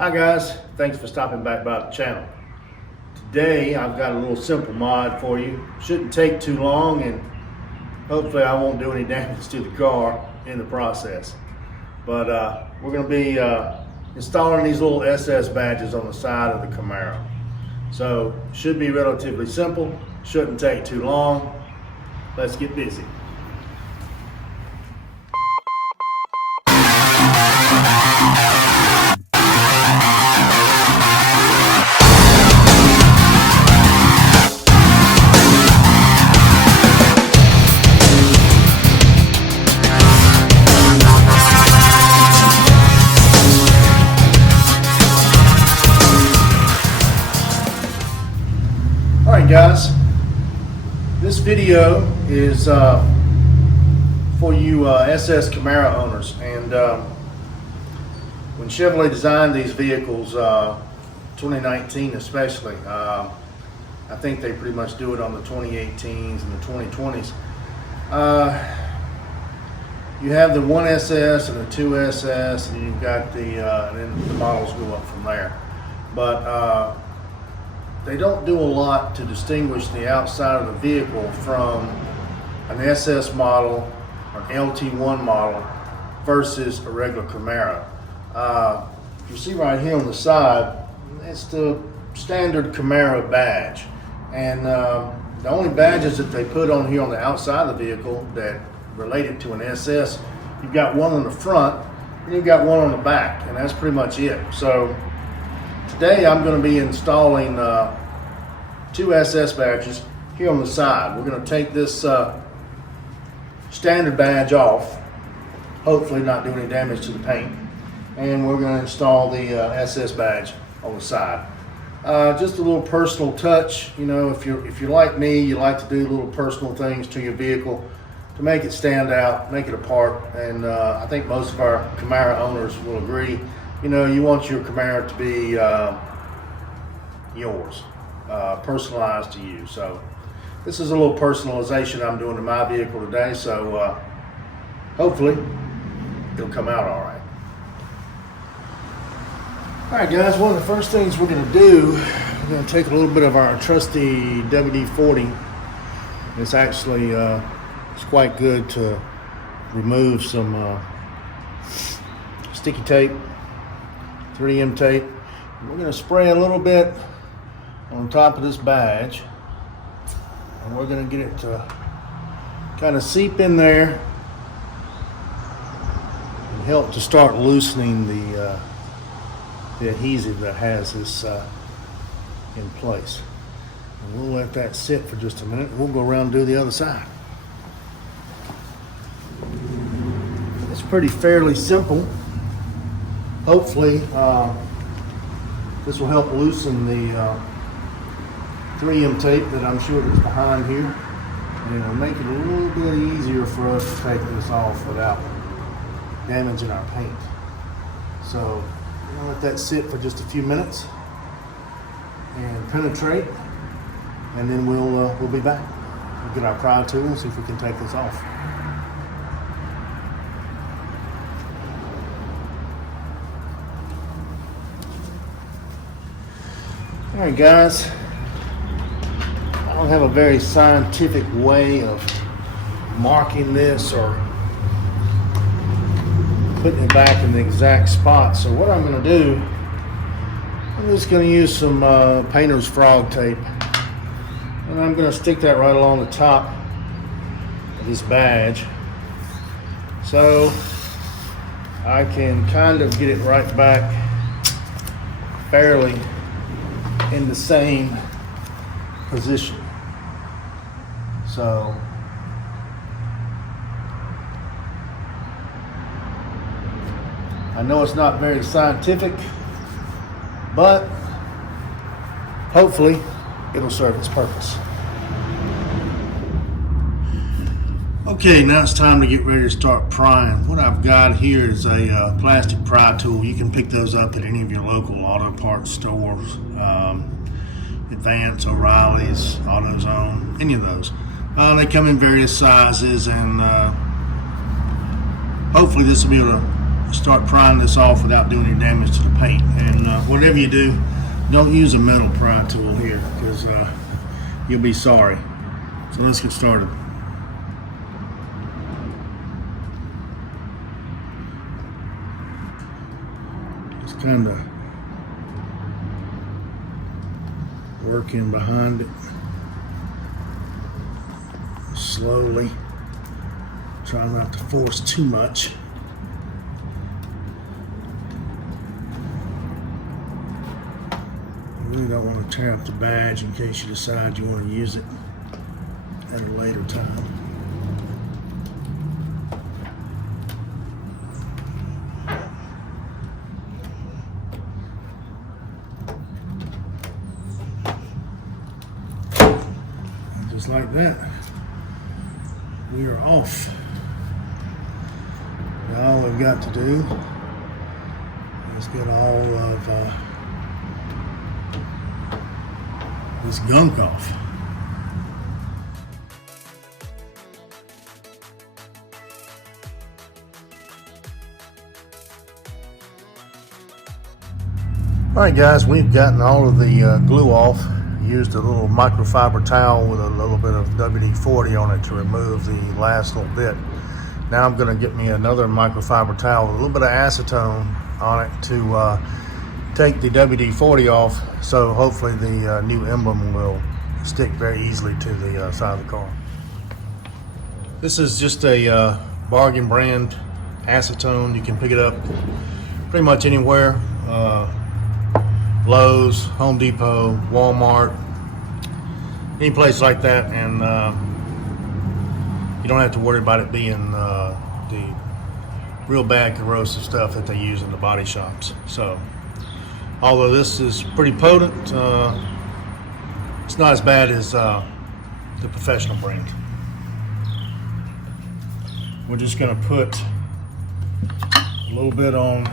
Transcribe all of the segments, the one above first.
Hi guys, thanks for stopping back by the channel. Today I've got a little simple mod for you. Shouldn't take too long and hopefully I won't do any damage to the car in the process. But we're going to be installing these little SS badges on the side of the Camaro. So should be relatively simple, shouldn't take too long. Let's get busy. Alright guys, this video is for you SS Camaro owners, and when Chevrolet designed these vehicles, 2019 especially, I think they pretty much do it on the 2018s and the 2020s. You have the 1SS and the 2SS, and you've got and then the models go up from there. But they don't do a lot to distinguish the outside of the vehicle from an SS model or an LT1 model versus a regular Camaro. You see right here on the side, it's the standard Camaro badge. And the only badges that they put on here on the outside of the vehicle that relate it to an SS, you've got one on the front and you've got one on the back, and that's pretty much it. So today I'm going to be installing two SS badges here on the side. We're going to take this standard badge off, hopefully not do any damage to the paint, and we're going to install the SS badge on the side. Just a little personal touch. You know, if you're like me, you like to do little personal things to your vehicle to make it stand out, make it apart, and I think most of our Camaro owners will agree. You know, you want your Camaro to be yours, personalized to you. So this is a little personalization I'm doing to my vehicle today, so hopefully it'll come out all right. All right guys, one of the first things we're going to do, we're going to take a little bit of our trusty WD-40. It's actually it's quite good to remove some sticky tape, 3M tape. We're going to spray a little bit on top of this badge, and we're going to get it to kind of seep in there and help to start loosening the adhesive that has this in place. And we'll let that sit for just a minute, and we'll go around and do the other side. It's fairly simple. Hopefully this will help loosen the 3M tape that I'm sure is behind here, and it'll make it a little bit easier for us to take this off without damaging our paint. So we'll let that sit for just a few minutes and penetrate, and then we'll be back. We'll get our pry tool and see if we can take this off. All right guys, I don't have a very scientific way of marking this or putting it back in the exact spot. So what I'm going to do, I'm just going to use some painter's frog tape, and I'm going to stick that right along the top of this badge so I can kind of get it right back fairly in the same position. So I know it's not very scientific, but hopefully it'll serve its purpose. Okay, now it's time to get ready to start prying. What I've got here is a plastic pry tool. You can pick those up at any of your local auto parts stores, Advance, O'Reilly's, AutoZone, any of those. They come in various sizes, and hopefully this will be able to start prying this off without doing any damage to the paint. And whatever you do, don't use a metal pry tool here, because you'll be sorry. So let's get started. Just kind of working behind it slowly. Try not to force too much. You really don't want to tear up the badge in case you decide you want to use it at a later time. And just like that, we are off. Now all we've got to do is get all of this gunk off. Alright guys, we've gotten all of the glue off. Used a little microfiber towel with a little bit of WD-40 on it to remove the last little bit. Now I'm going to get me another microfiber towel with a little bit of acetone on it to take the WD-40 off, so hopefully the new emblem will stick very easily to the side of the car. This is just a bargain brand acetone. You can pick it up pretty much anywhere. Lowe's, Home Depot, Walmart, any place like that, and you don't have to worry about it being the real bad corrosive stuff that they use in the body shops. So, although this is pretty potent, it's not as bad as the professional brand. We're just going to put a little bit on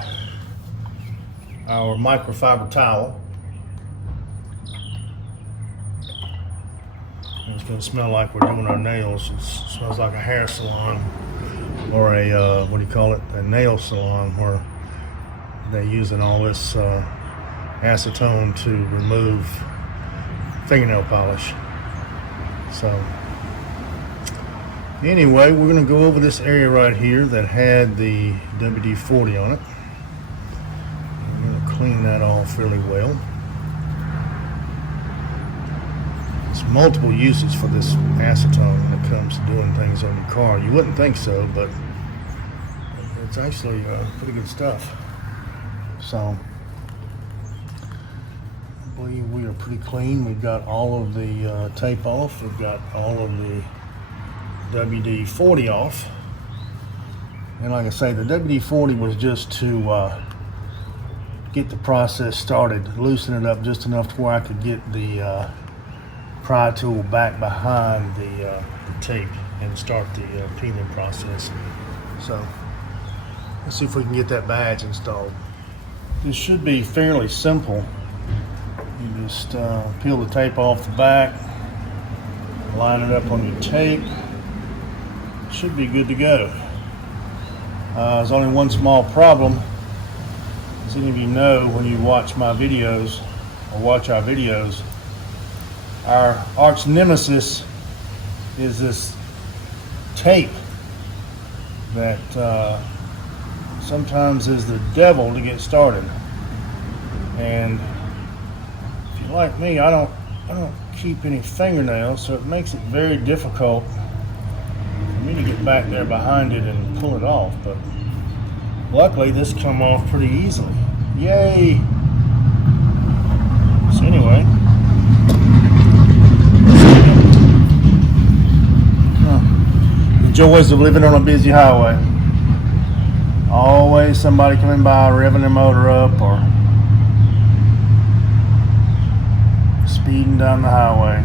our microfiber towel. And it's going to smell like we're doing our nails. It smells like a hair salon, or a what do you call it, a nail salon, where they're using all this acetone to remove fingernail polish. So anyway, we're going to go over this area right here that had the WD-40 on it. Clean that off really well. There's multiple uses for this acetone when it comes to doing things on your car. You wouldn't think so, but it's actually pretty good stuff. So I believe we are pretty clean. We've got all of the tape off. We've got all of the WD-40 off. And like I say, the WD-40 was just to get the process started, loosen it up just enough to where I could get the pry tool back behind the tape and start the peeling process. So let's see if we can get that badge installed. This should be fairly simple. You just peel the tape off the back, line it up on your tape. Should be good to go. There's only one small problem. As any of you know, when you watch my videos or watch our videos, our arch nemesis is this tape that sometimes is the devil to get started. And if you're like me, I don't keep any fingernails, so it makes it very difficult for me to get back there behind it and pull it off. But luckily, this come off pretty easily. Yay! So anyway, the joys of living on a busy highway. Always somebody coming by, revving their motor up, or speeding down the highway.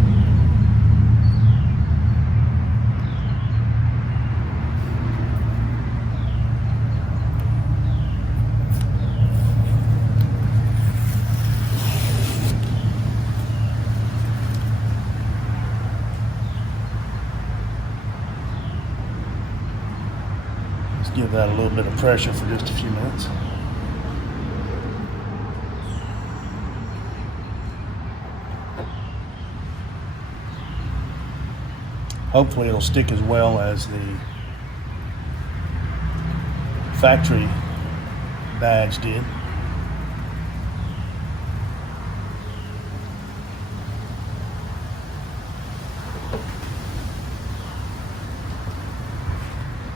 Get Give that a little bit of pressure for just a few minutes. Hopefully it'll stick as well as the factory badge did.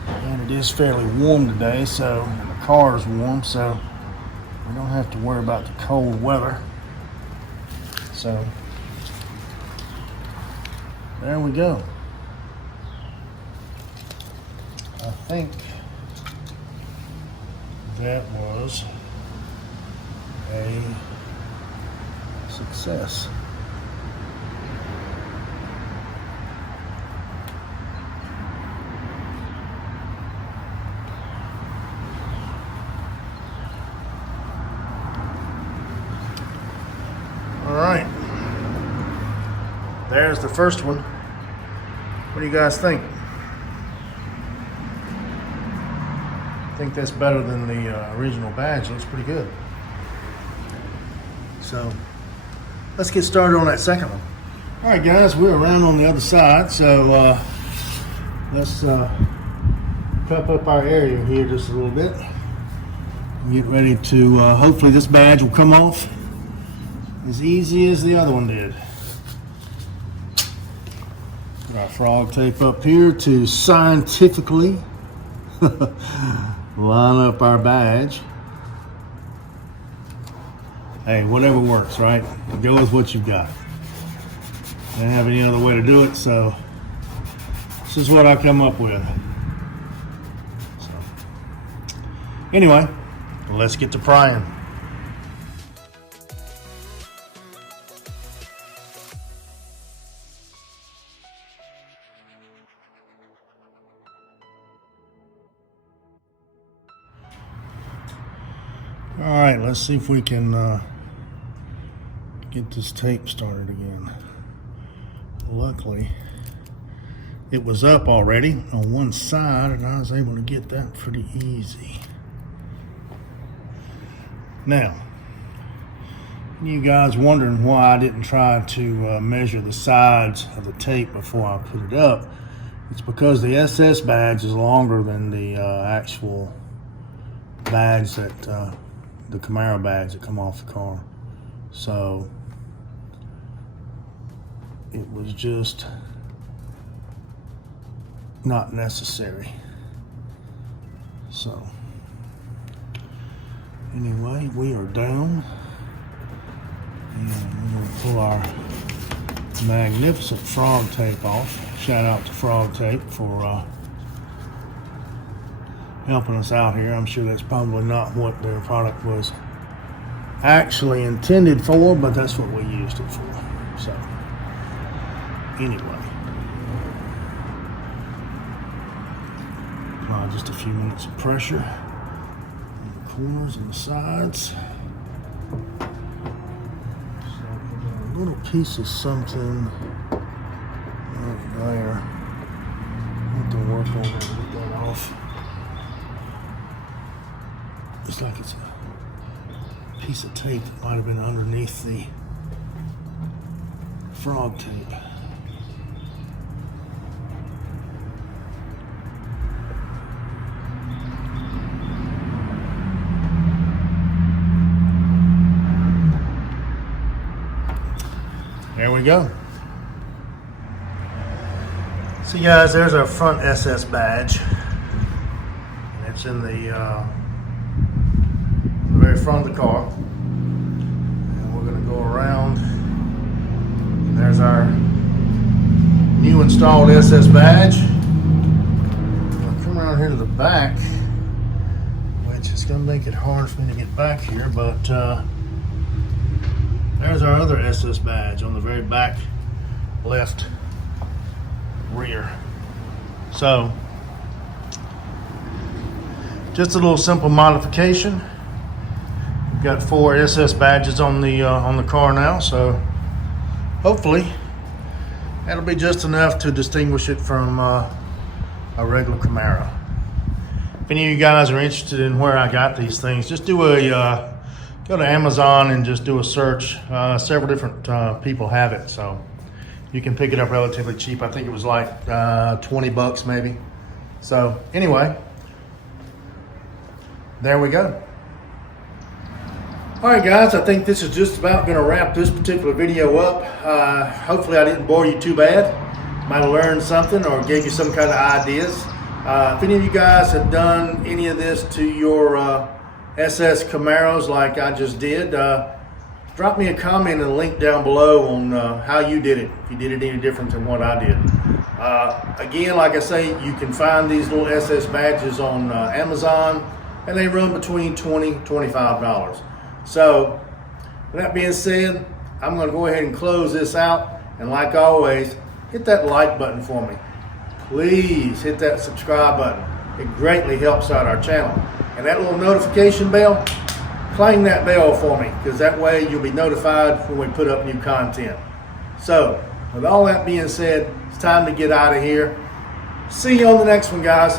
And it is fairly warm today, so and the car is warm, so we don't have to worry about the cold weather. So there we go. I think that was a success. All right, there's the first one. What do you guys think? I think that's better than the original badge. Looks pretty good. So let's get started on that second one. All right, guys, we're around on the other side, so let's cup up our area here just a little bit. Get ready to, hopefully this badge will come off as easy as the other one did. Put our frog tape up here to scientifically line up our badge. Hey, whatever works, right? Go with what you've got. Didn't have any other way to do it, so this is what I come up with. So, anyway, let's get to prying. All right, let's see if we can get this tape started again. Luckily, it was up already on one side, and I was able to get that pretty easy. Now, you guys wondering why I didn't try to measure the sides of the tape before I put it up. It's because the SS badge is longer than the actual badge that the Camaro badge that come off the car. So it was just not necessary. So anyway, we are down, and we're going to pull our magnificent frog tape off. Shout out to Frog Tape for helping us out here. I'm sure that's probably not what their product was actually intended for, but that's what we used it for. So anyway, apply just a few minutes of pressure on the corners and the sides. So we got a little piece of something over there. I have to work on that and get that off. It's like it's a piece of tape that might have been underneath the frog tape. There we go. See, guys, there's our front SS badge. And it's in the very front of the car, and we're going to go around, and there's our new installed SS badge. I'll come around here to the back, which is going to make it hard for me to get back here, but there's our other SS badge on the very back left rear. So just a little simple modification. We've got 4 SS badges on the car now, so hopefully that'll be just enough to distinguish it from a regular Camaro. if any of you guys are interested in where I got these things, just do a go to Amazon and just do a search. Several different people have it, so you can pick it up relatively cheap. I think it was like 20 bucks maybe. So anyway, there we go. All right, guys, I think this is just about going to wrap this particular video up. Hopefully I didn't bore you too bad. Might have learned something or gave you some kind of ideas. If any of you guys have done any of this to your SS Camaros like I just did, drop me a comment and a link down below on how you did it, if you did it any different than what I did. Again, like I say, you can find these little SS badges on Amazon, and they run between $20 and $25. So, with that being said, I'm going to go ahead and close this out, and like always, hit that like button for me. Please hit that subscribe button. It greatly helps out our channel. And that little notification bell, clang that bell for me, because that way you'll be notified when we put up new content. So, with all that being said, it's time to get out of here. See you on the next one, guys.